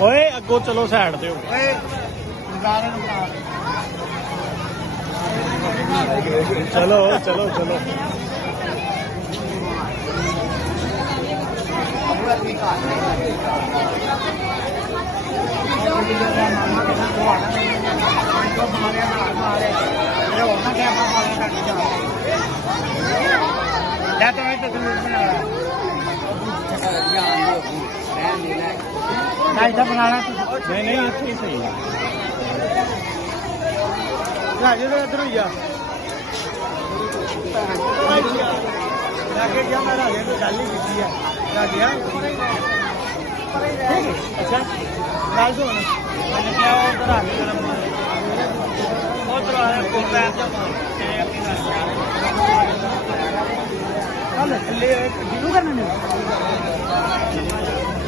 ਓਏ ਅੱਗੋਂ ਚਲੋ ਸਾਈਡ ਤੇ ਹੋ ਓਏ ਗਾਣੇ ਨੂੰ ਬਣਾ ਚਲੋ ਚਲੋ ਚਲੋ बनाना ਨਹੀਂ ਨਹੀਂ ਇੱਥੇ ਹੀ ਸਹੀ ਹੈ राजे तो इधर ही जा लागे क्या मैं राजे को गल ही की है राजे अच्छा गल तो मैंने क्या उधर आ गया उधर आ गया चल ले डिनू करना नहीं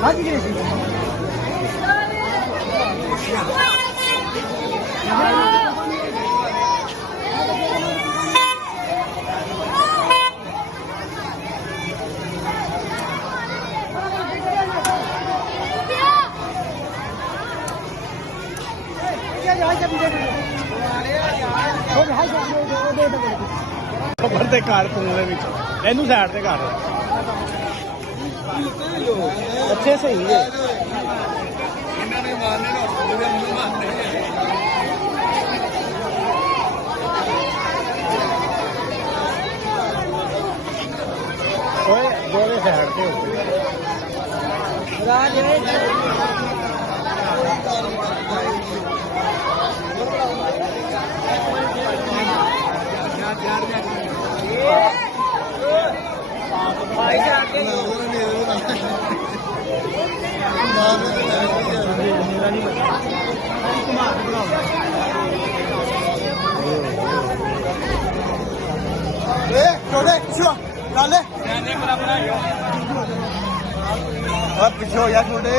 हां जी ਖਬਰ ਤੇ ਘਰ ਕੋਲ ਦੇ ਵਿੱਚ ਇਹਨੂੰ ਸਾਈਡ ਤੇ ਕਰ ਅੱਛੇ ਸਹੀ ਹੈ ਇਹਨਾਂ ਨੇ ਮਾਰਨੇ ਨਾ ਉਹਦੇ ਮੈਨੂੰ ਮਾਰਨੇ ਓਏ ਦੋਵੇਂ ਸਾਈਡ ਤੇ ਹੋ ਰਾਜ भाई जाके छोड़े डाले पिछो यार छोड़े